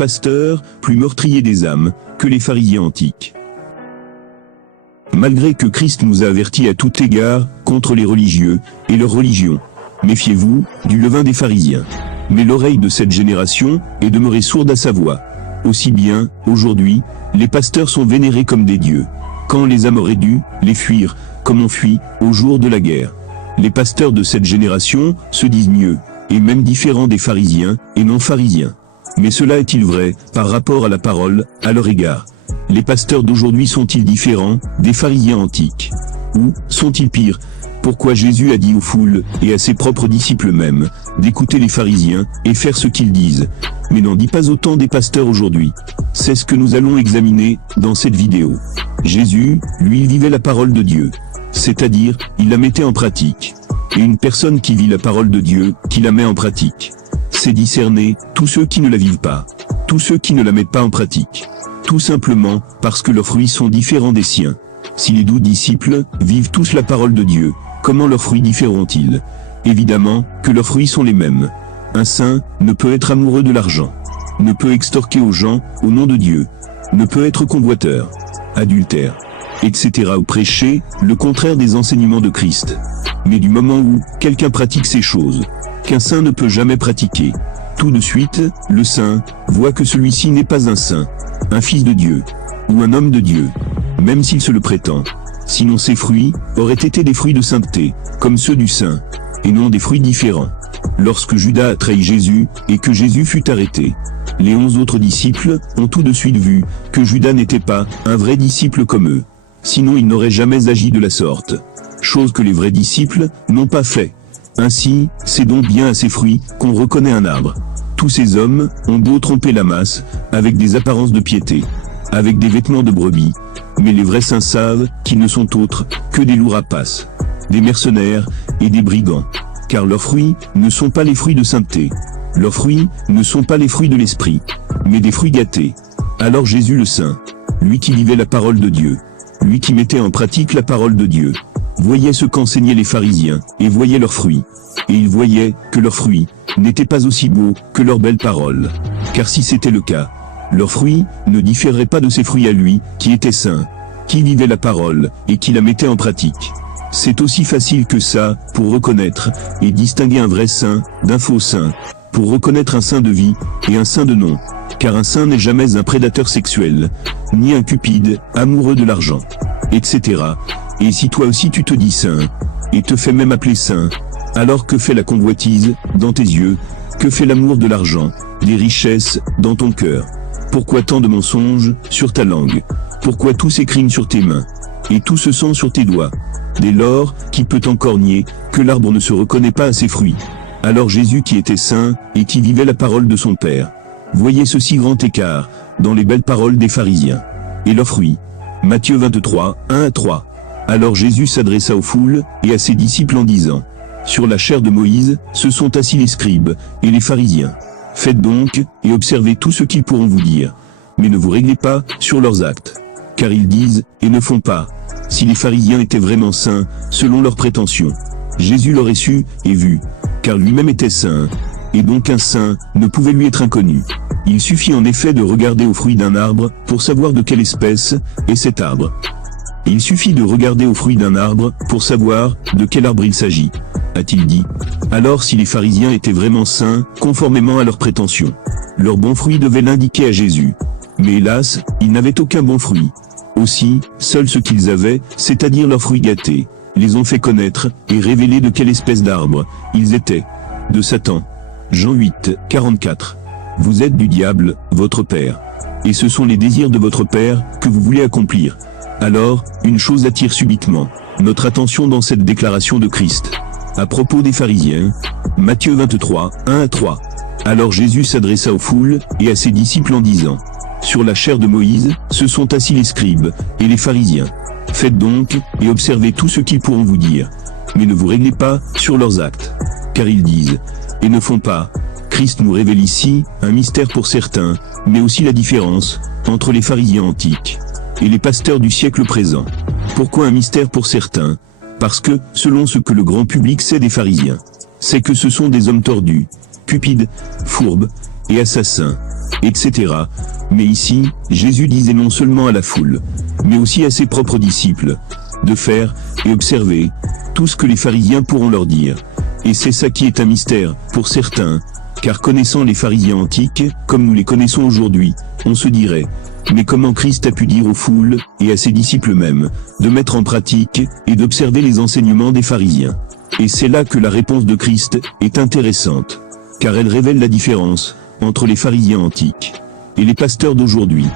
pasteurs, plus meurtriers des âmes, que les pharisiens antiques. Malgré que Christ nous a avertis à tout égard contre les religieux et leur religion, méfiez-vous du levain des pharisiens. Mais l'oreille de cette génération est demeurée sourde à sa voix. Aussi bien, aujourd'hui, les pasteurs sont vénérés comme des dieux, quand les âmes auraient dû les fuir, comme on fuit au jour de la guerre. Les pasteurs de cette génération se disent mieux, et même différents des pharisiens et non pharisiens. Mais cela est-il vrai, par rapport à la parole, à leur égard? Les pasteurs d'aujourd'hui sont-ils différents des pharisiens antiques? Ou sont-ils pires? Pourquoi Jésus a dit aux foules, et à ses propres disciples même, d'écouter les pharisiens, et faire ce qu'ils disent, mais n'en dit pas autant des pasteurs aujourd'hui? C'est ce que nous allons examiner, dans cette vidéo. Jésus, lui, vivait la parole de Dieu. C'est-à-dire, il la mettait en pratique. Et une personne qui vit la parole de Dieu, qui la met en pratique, c'est discerner tous ceux qui ne la vivent pas, tous ceux qui ne la mettent pas en pratique. Tout simplement, parce que leurs fruits sont différents des siens. Si les 12 disciples vivent tous la parole de Dieu, comment leurs fruits différeront-ils? Évidemment que leurs fruits sont les mêmes. Un saint ne peut être amoureux de l'argent, ne peut extorquer aux gens au nom de Dieu, ne peut être convoiteur, adultère, etc. ou prêcher le contraire des enseignements de Christ. Mais du moment où quelqu'un pratique ces choses, qu'un saint ne peut jamais pratiquer, tout de suite, le saint voit que celui-ci n'est pas un saint, un fils de Dieu, ou un homme de Dieu, même s'il se le prétend. Sinon ses fruits auraient été des fruits de sainteté, comme ceux du saint, et non des fruits différents. Lorsque Judas a trahi Jésus, et que Jésus fut arrêté, les 11 autres disciples ont tout de suite vu que Judas n'était pas un vrai disciple comme eux. Sinon ils n'auraient jamais agi de la sorte. Chose que les vrais disciples n'ont pas fait. Ainsi, c'est donc bien à ces fruits qu'on reconnaît un arbre. Tous ces hommes ont beau tromper la masse, avec des apparences de piété, avec des vêtements de brebis, mais les vrais saints savent qu'ils ne sont autres que des loups rapaces, des mercenaires et des brigands, car leurs fruits ne sont pas les fruits de sainteté. Leurs fruits ne sont pas les fruits de l'esprit, mais des fruits gâtés. Alors Jésus le Saint, lui qui vivait la parole de Dieu, lui qui mettait en pratique la parole de Dieu, voyait ce qu'enseignaient les pharisiens, et voyait leurs fruits. Et il voyait que leurs fruits n'étaient pas aussi beaux que leurs belles paroles. Car si c'était le cas, leurs fruits ne différeraient pas de ses fruits à lui, qui était saint, qui vivait la parole, et qui la mettait en pratique. C'est aussi facile que ça, pour reconnaître et distinguer un vrai saint d'un faux saint, pour reconnaître un saint de vie et un saint de nom. Car un saint n'est jamais un prédateur sexuel, ni un cupide, amoureux de l'argent, etc. Et si toi aussi tu te dis saint, et te fais même appeler saint, alors que fait la convoitise dans tes yeux, que fait l'amour de l'argent, des richesses dans ton cœur? Pourquoi tant de mensonges sur ta langue? Pourquoi tous ces crimes sur tes mains? Et tout ce sang sur tes doigts? Dès lors, qui peut encore nier que l'arbre ne se reconnaît pas à ses fruits? Alors Jésus qui était saint, et qui vivait la parole de son Père, voyez ce si grand écart dans les belles paroles des pharisiens et leurs fruits. Matthieu 23, 1-3. Alors Jésus s'adressa aux foules et à ses disciples en disant: sur la chair de Moïse, se sont assis les scribes et les pharisiens. Faites donc et observez tout ce qu'ils pourront vous dire, mais ne vous réglez pas sur leurs actes, car ils disent et ne font pas. Si les pharisiens étaient vraiment saints, selon leurs prétentions, Jésus l'aurait su et vu, car lui-même était saint, et donc un saint ne pouvait lui être inconnu. Il suffit en effet de regarder aux fruits d'un arbre pour savoir de quelle espèce est cet arbre. Il suffit de regarder aux fruits d'un arbre pour savoir de quel arbre il s'agit, a-t-il dit. Alors si les pharisiens étaient vraiment saints, conformément à leurs prétentions, leurs bons fruits devaient l'indiquer à Jésus. Mais hélas, ils n'avaient aucun bon fruit. Aussi, seuls ceux qu'ils avaient, c'est-à-dire leurs fruits gâtés, les ont fait connaître et révéler de quelle espèce d'arbre ils étaient. De Satan. Jean 8, 44. Vous êtes du diable, votre père. Et ce sont les désirs de votre père que vous voulez accomplir. Alors, une chose attire subitement notre attention dans cette déclaration de Christ. À propos des pharisiens, Matthieu 23, 1-3. Alors Jésus s'adressa aux foules et à ses disciples en disant: sur la chair de Moïse, se sont assis les scribes et les pharisiens. Faites donc et observez tout ce qu'ils pourront vous dire, mais ne vous réglez pas sur leurs actes, car ils disent et ne font pas. Christ nous révèle ici un mystère pour certains, mais aussi la différence entre les pharisiens antiques et les pasteurs du siècle présent. Pourquoi un mystère pour certains? Parce que, selon ce que le grand public sait des pharisiens, c'est que ce sont des hommes tordus, cupides, fourbes et assassins. etc. Mais ici, Jésus disait non seulement à la foule, mais aussi à ses propres disciples, de faire et observer tout ce que les pharisiens pourront leur dire. Et c'est ça qui est un mystère, pour certains, car connaissant les pharisiens antiques, comme nous les connaissons aujourd'hui, on se dirait, mais comment Christ a pu dire aux foules, et à ses disciples même, de mettre en pratique, et d'observer les enseignements des pharisiens? Et c'est là que la réponse de Christ est intéressante, car elle révèle la différence entre les pharisiens antiques et les pasteurs d'aujourd'hui,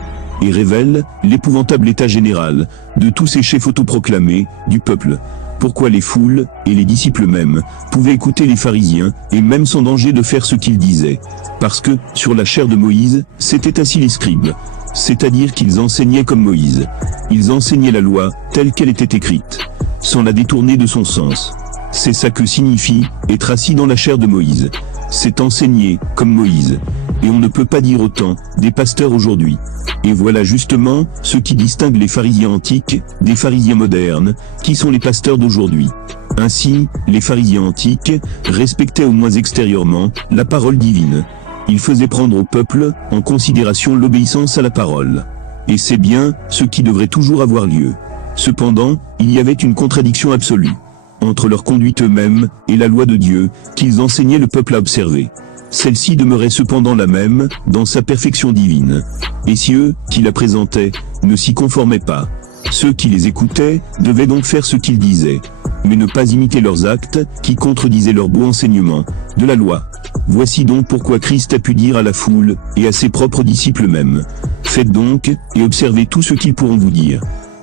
et révèle l'épouvantable état général de tous ces chefs autoproclamés du peuple. Pourquoi les foules, et les disciples même, pouvaient écouter les pharisiens, et même sans danger de faire ce qu'ils disaient? Parce que, sur la chair de Moïse, c'était ainsi les scribes. C'est-à-dire qu'ils enseignaient comme Moïse. Ils enseignaient la loi, telle qu'elle était écrite, sans la détourner de son sens. C'est ça que signifie être assis dans la chair de Moïse. C'est enseigner comme Moïse. Et on ne peut pas dire autant des pasteurs aujourd'hui. Et voilà justement ce qui distingue les pharisiens antiques des pharisiens modernes, qui sont les pasteurs d'aujourd'hui. Ainsi, les pharisiens antiques respectaient au moins extérieurement la parole divine. Ils faisaient prendre au peuple en considération l'obéissance à la parole. Et c'est bien ce qui devrait toujours avoir lieu. Cependant, il y avait une contradiction absolue entre leur conduite eux-mêmes et la loi de Dieu qu'ils enseignaient le peuple à observer. Celle-ci demeurait cependant la même, dans sa perfection divine. Et si eux, qui la présentaient, ne s'y conformaient pas, ceux qui les écoutaient devaient donc faire ce qu'ils disaient, mais ne pas imiter leurs actes, qui contredisaient leur beau enseignement de la loi. Voici donc pourquoi Christ a pu dire à la foule, et à ses propres disciples même, « Faites donc, et observez tout ce qu'ils pourront vous dire,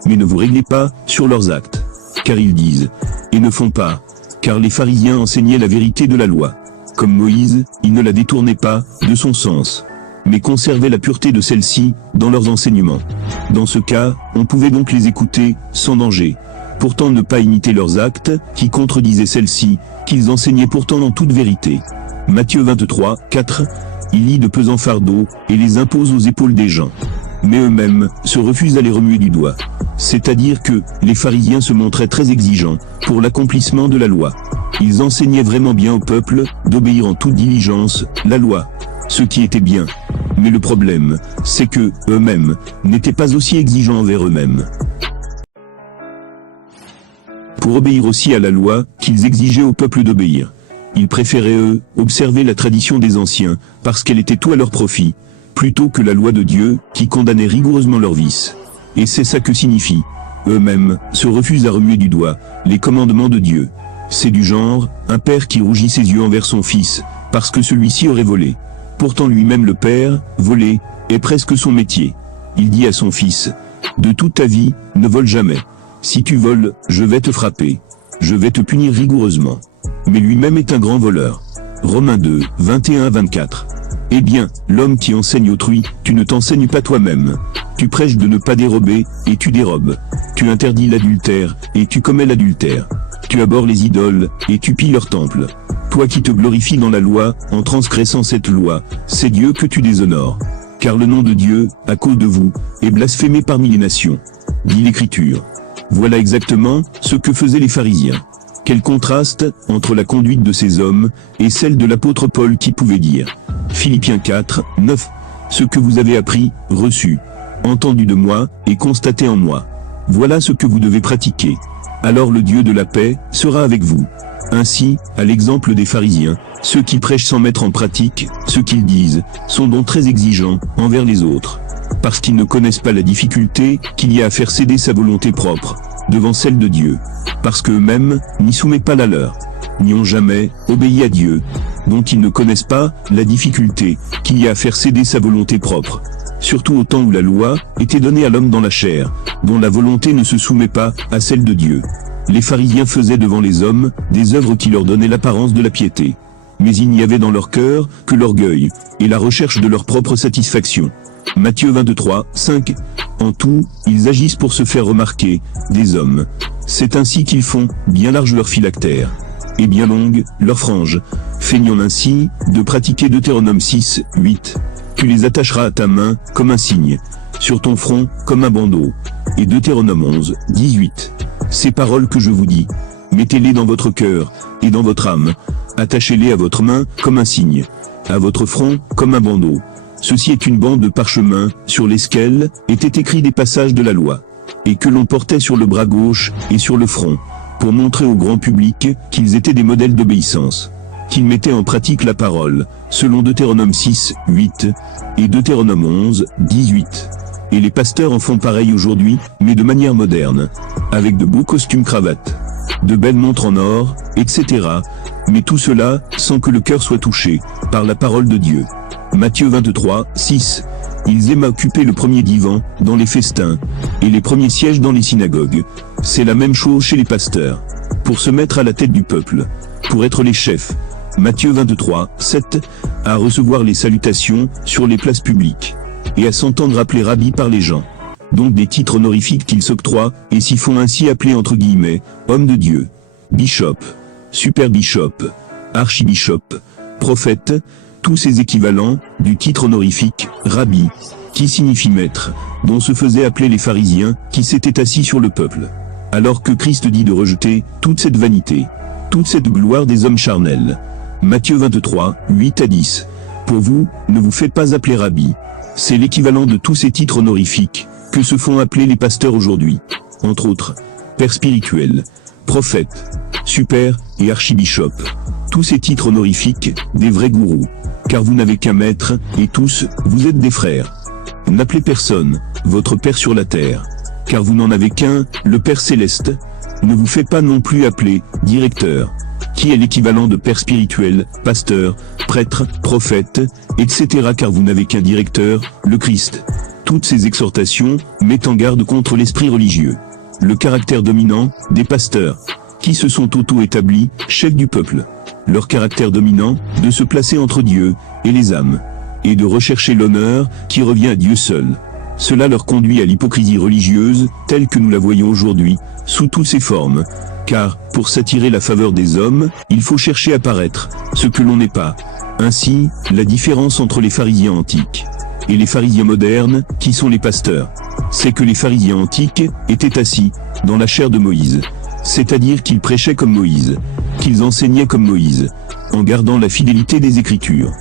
mais ne vous réglez pas sur leurs actes. » Car ils disent, et ne font pas, car les pharisiens enseignaient la vérité de la loi. Comme Moïse, ils ne la détournaient pas de son sens, mais conservaient la pureté de celle-ci dans leurs enseignements. Dans ce cas, on pouvait donc les écouter sans danger, pourtant ne pas imiter leurs actes, qui contredisaient celle-ci, qu'ils enseignaient pourtant dans toute vérité. Matthieu 23, 4, il lie de pesants fardeaux, et les impose aux épaules des gens. Mais eux-mêmes se refusent à les remuer du doigt. C'est-à-dire que les pharisiens se montraient très exigeants pour l'accomplissement de la loi. Ils enseignaient vraiment bien au peuple d'obéir en toute diligence la loi, ce qui était bien. Mais le problème, c'est que eux-mêmes n'étaient pas aussi exigeants envers eux-mêmes. Pour obéir aussi à la loi qu'ils exigeaient au peuple d'obéir, ils préféraient eux observer la tradition des anciens parce qu'elle était tout à leur profit, plutôt que la loi de Dieu qui condamnait rigoureusement leurs vices. Et c'est ça que signifie. Eux-mêmes se refusent à remuer du doigt les commandements de Dieu. C'est du genre, un père qui rougit ses yeux envers son fils, parce que celui-ci aurait volé. Pourtant lui-même le père, voler, est presque son métier. Il dit à son fils, « De toute ta vie, ne vole jamais. Si tu voles, je vais te frapper. Je vais te punir rigoureusement. » Mais lui-même est un grand voleur. Romains 2, 21-24. Eh bien, l'homme qui enseigne autrui, tu ne t'enseignes pas toi-même. Tu prêches de ne pas dérober, et tu dérobes. Tu interdis l'adultère, et tu commets l'adultère. Tu abhorres les idoles, et tu pilles leur temple. Toi qui te glorifies dans la loi, en transgressant cette loi, c'est Dieu que tu déshonores. Car le nom de Dieu, à cause de vous, est blasphémé parmi les nations. Dit l'Écriture. Voilà exactement ce que faisaient les pharisiens. Quel contraste entre la conduite de ces hommes et celle de l'apôtre Paul qui pouvait dire, Philippiens 4, 9, ce que vous avez appris, reçu, entendu de moi et constaté en moi. Voilà ce que vous devez pratiquer. Alors le Dieu de la paix sera avec vous. Ainsi, à l'exemple des pharisiens, ceux qui prêchent sans mettre en pratique ce qu'ils disent, sont donc très exigeants envers les autres, parce qu'ils ne connaissent pas la difficulté qu'il y a à faire céder sa volonté propre devant celle de Dieu, parce qu'eux-mêmes n'y soumettent pas la leur, n'y ont jamais obéi à Dieu, donc ils ne connaissent pas la difficulté qu'il y a à faire céder sa volonté propre, surtout au temps où la loi était donnée à l'homme dans la chair, dont la volonté ne se soumet pas à celle de Dieu. Les pharisiens faisaient devant les hommes des œuvres qui leur donnaient l'apparence de la piété, mais il n'y avait dans leur cœur que l'orgueil et la recherche de leur propre satisfaction. Matthieu 23, 5. En tout, ils agissent pour se faire remarquer des hommes. C'est ainsi qu'ils font bien large leur phylactère, et bien longue leur frange, feignant ainsi de pratiquer Deutéronome 6, 8. Tu les attacheras à ta main comme un signe, sur ton front comme un bandeau. Et Deutéronome 11, 18. Ces paroles que je vous dis, mettez-les dans votre cœur et dans votre âme, attachez-les à votre main comme un signe, à votre front comme un bandeau. ceci est une bande de parchemin, sur lesquels étaient écrits des passages de la loi, et que l'on portait sur le bras gauche et sur le front, pour montrer au grand public qu'ils étaient des modèles d'obéissance, qu'ils mettaient en pratique la parole, selon Deutéronome 6, 8, et Deutéronome 11, 18. Et les pasteurs en font pareil aujourd'hui, mais de manière moderne, avec de beaux costumes cravates, de belles montres en or, etc. Mais tout cela, sans que le cœur soit touché, par la parole de Dieu. Matthieu 23, 6. Ils aiment occuper le premier divan, dans les festins, et les premiers sièges dans les synagogues. C'est la même chose chez les pasteurs. Pour se mettre à la tête du peuple, pour être les chefs. Matthieu 23, 7. À recevoir les salutations, sur les places publiques, et à s'entendre appeler rabbi par les gens. Donc des titres honorifiques qu'ils s'octroient, et s'y font ainsi appeler entre guillemets, homme de Dieu, bishop, super bishop, archibishop, prophète, tous ces équivalents, du titre honorifique, rabbi, qui signifie maître, dont se faisaient appeler les pharisiens, qui s'étaient assis sur le peuple. Alors que Christ dit de rejeter toute cette vanité, toute cette gloire des hommes charnels. Matthieu 23, 8 à 10. Pour vous, ne vous faites pas appeler rabbi. C'est l'équivalent de tous ces titres honorifiques, que se font appeler les pasteurs aujourd'hui. Entre autres, père spirituel, prophète, super et archibishop. Tous ces titres honorifiques, des vrais gourous. Car vous n'avez qu'un maître, et tous, vous êtes des frères. N'appelez personne, votre Père sur la terre. Car vous n'en avez qu'un, le Père céleste. Ne vous faites pas non plus appeler directeur, qui est l'équivalent de père spirituel, pasteur, prêtre, prophète, etc. Car vous n'avez qu'un directeur, le Christ. Toutes ces exhortations mettent en garde contre l'esprit religieux, le caractère dominant des pasteurs, qui se sont auto-établis chefs du peuple. Leur caractère dominant, de se placer entre Dieu et les âmes, et de rechercher l'honneur qui revient à Dieu seul. Cela leur conduit à l'hypocrisie religieuse, telle que nous la voyons aujourd'hui, sous toutes ses formes. Car, pour s'attirer la faveur des hommes, il faut chercher à paraître, ce que l'on n'est pas. Ainsi, la différence entre les pharisiens antiques et les pharisiens modernes, qui sont les pasteurs, c'est que les pharisiens antiques étaient assis dans la chair de Moïse, c'est-à-dire qu'ils prêchaient comme Moïse, qu'ils enseignaient comme Moïse, en gardant la fidélité des Écritures,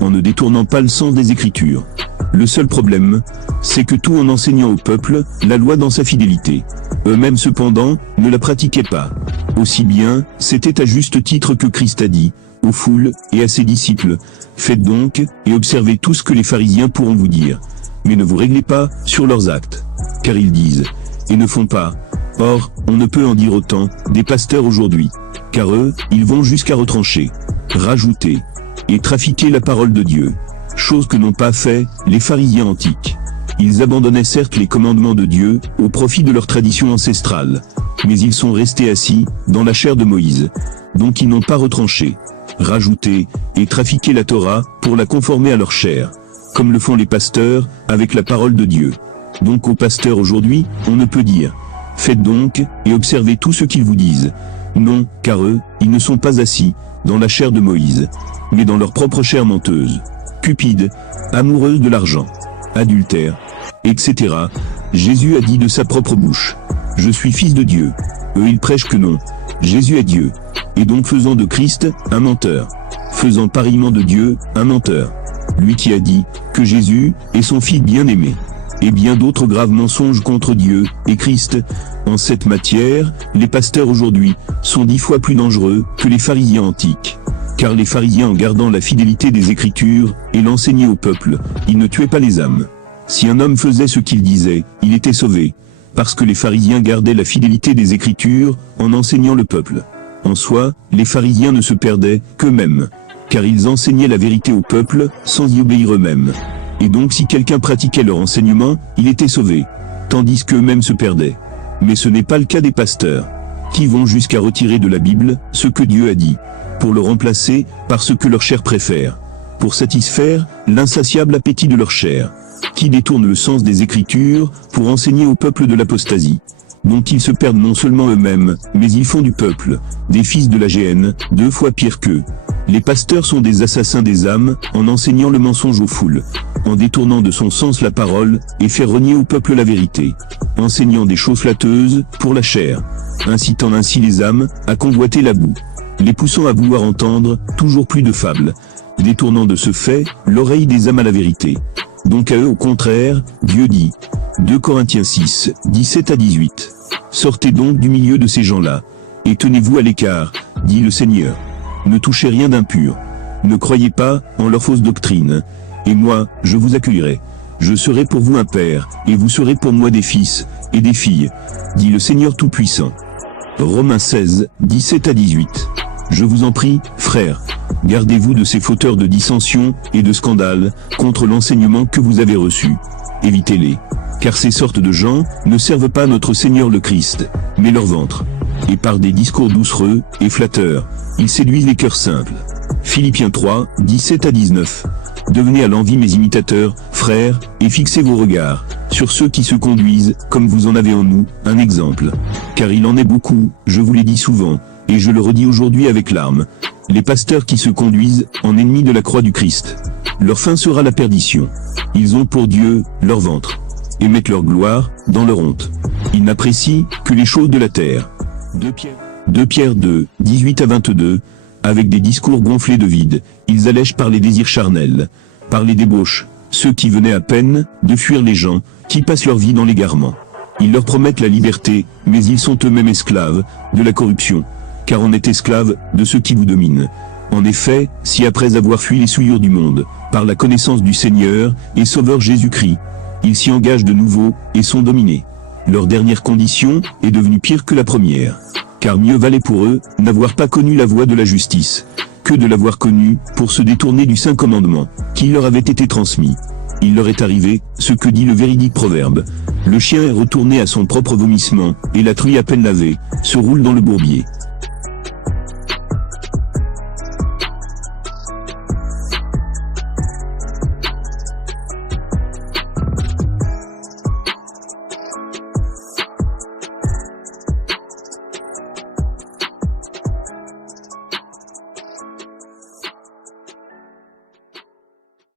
en ne détournant pas le sens des Écritures. Le seul problème, c'est que tout en enseignant au peuple la loi dans sa fidélité, eux-mêmes cependant ne la pratiquaient pas. Aussi bien, c'était à juste titre que Christ a dit aux foules et à ses disciples, faites donc et observez tout ce que les pharisiens pourront vous dire, mais ne vous réglez pas sur leurs actes, car ils disent et ne font pas. Or, on ne peut en dire autant des pasteurs aujourd'hui, car eux, ils vont jusqu'à retrancher, rajouter et trafiquer la parole de Dieu, chose que n'ont pas fait les pharisiens antiques. Ils abandonnaient certes les commandements de Dieu au profit de leur tradition ancestrale, mais ils sont restés assis dans la chair de Moïse, donc ils n'ont pas retranché, rajouté et trafiqué la Torah pour la conformer à leur chair, comme le font les pasteurs avec la parole de Dieu. Donc aux pasteurs aujourd'hui, on ne peut dire « Faites donc et observez tout ce qu'ils vous disent ». Non, car eux, ils ne sont pas assis dans la chair de Moïse, mais dans leur propre chair menteuse, cupide, amoureuse de l'argent, adultère, etc. Jésus a dit de sa propre bouche « Je suis fils de Dieu ». Eux ils prêchent que non, Jésus est Dieu, et donc faisant de Christ un menteur, faisant pareillement de Dieu un menteur. Lui qui a dit que Jésus est son Fils bien-aimé, et bien d'autres graves mensonges contre Dieu et Christ. En cette matière, les pasteurs aujourd'hui sont 10 fois plus dangereux que les pharisiens antiques. Car les pharisiens, en gardant la fidélité des Écritures et l'enseignaient au peuple, ils ne tuaient pas les âmes. Si un homme faisait ce qu'il disait, il était sauvé, parce que les pharisiens gardaient la fidélité des Écritures en enseignant le peuple. En soi, les pharisiens ne se perdaient qu'eux-mêmes, car ils enseignaient la vérité au peuple sans y obéir eux-mêmes. Et donc si quelqu'un pratiquait leur enseignement, il était sauvé, tandis qu'eux-mêmes se perdaient. Mais ce n'est pas le cas des pasteurs, qui vont jusqu'à retirer de la Bible ce que Dieu a dit, pour le remplacer par ce que leur chair préfère, pour satisfaire l'insatiable appétit de leur chair, qui détournent le sens des Écritures pour enseigner au peuple de l'apostasie. Donc ils se perdent non seulement eux-mêmes, mais ils font du peuple des fils de la géhenne, 2 fois pire qu'eux. Les pasteurs sont des assassins des âmes, en enseignant le mensonge aux foules, en détournant de son sens la parole, et faire renier au peuple la vérité, enseignant des choses flatteuses pour la chair, incitant ainsi les âmes à convoiter la boue, les poussant à vouloir entendre toujours plus de fables, détournant de ce fait l'oreille des âmes à la vérité. Donc à eux au contraire, Dieu dit, 2 Corinthiens 6, 17 à 18. Sortez donc du milieu de ces gens-là, et tenez-vous à l'écart, dit le Seigneur. Ne touchez rien d'impur. Ne croyez pas en leur fausse doctrine. Et moi, je vous accueillerai. Je serai pour vous un père, et vous serez pour moi des fils et des filles, dit le Seigneur Tout-Puissant. Romains 16, 17 à 18. Je vous en prie, frères, gardez-vous de ces fauteurs de dissension et de scandale contre l'enseignement que vous avez reçu. Évitez-les, car ces sortes de gens ne servent pas notre Seigneur le Christ, mais leur ventre. Et par des discours doucereux et flatteurs, ils séduisent les cœurs simples. Philippiens 3, 17 à 19. Devenez à l'envi mes imitateurs, frères, et fixez vos regards sur ceux qui se conduisent, comme vous en avez en nous, un exemple. Car il en est beaucoup, je vous l'ai dit souvent, et je le redis aujourd'hui avec larmes, les pasteurs qui se conduisent en ennemis de la croix du Christ. Leur fin sera la perdition. Ils ont pour Dieu leur ventre, et mettent leur gloire dans leur honte. Ils n'apprécient que les choses de la terre. 2 Pierre 2, 18 à 22. Avec des discours gonflés de vide, ils allègent par les désirs charnels, par les débauches, ceux qui venaient à peine de fuir les gens, qui passent leur vie dans l'égarement. Ils leur promettent la liberté, mais ils sont eux-mêmes esclaves de la corruption, car on est esclave de ceux qui vous dominent. En effet, si après avoir fui les souillures du monde, par la connaissance du Seigneur et Sauveur Jésus-Christ, ils s'y engagent de nouveau et sont dominés, leur dernière condition est devenue pire que la première. Car mieux valait pour eux n'avoir pas connu la voie de la justice, que de l'avoir connue pour se détourner du saint commandement, qui leur avait été transmis. Il leur est arrivé, ce que dit le véridique proverbe. Le chien est retourné à son propre vomissement, et la truie à peine lavée, se roule dans le bourbier.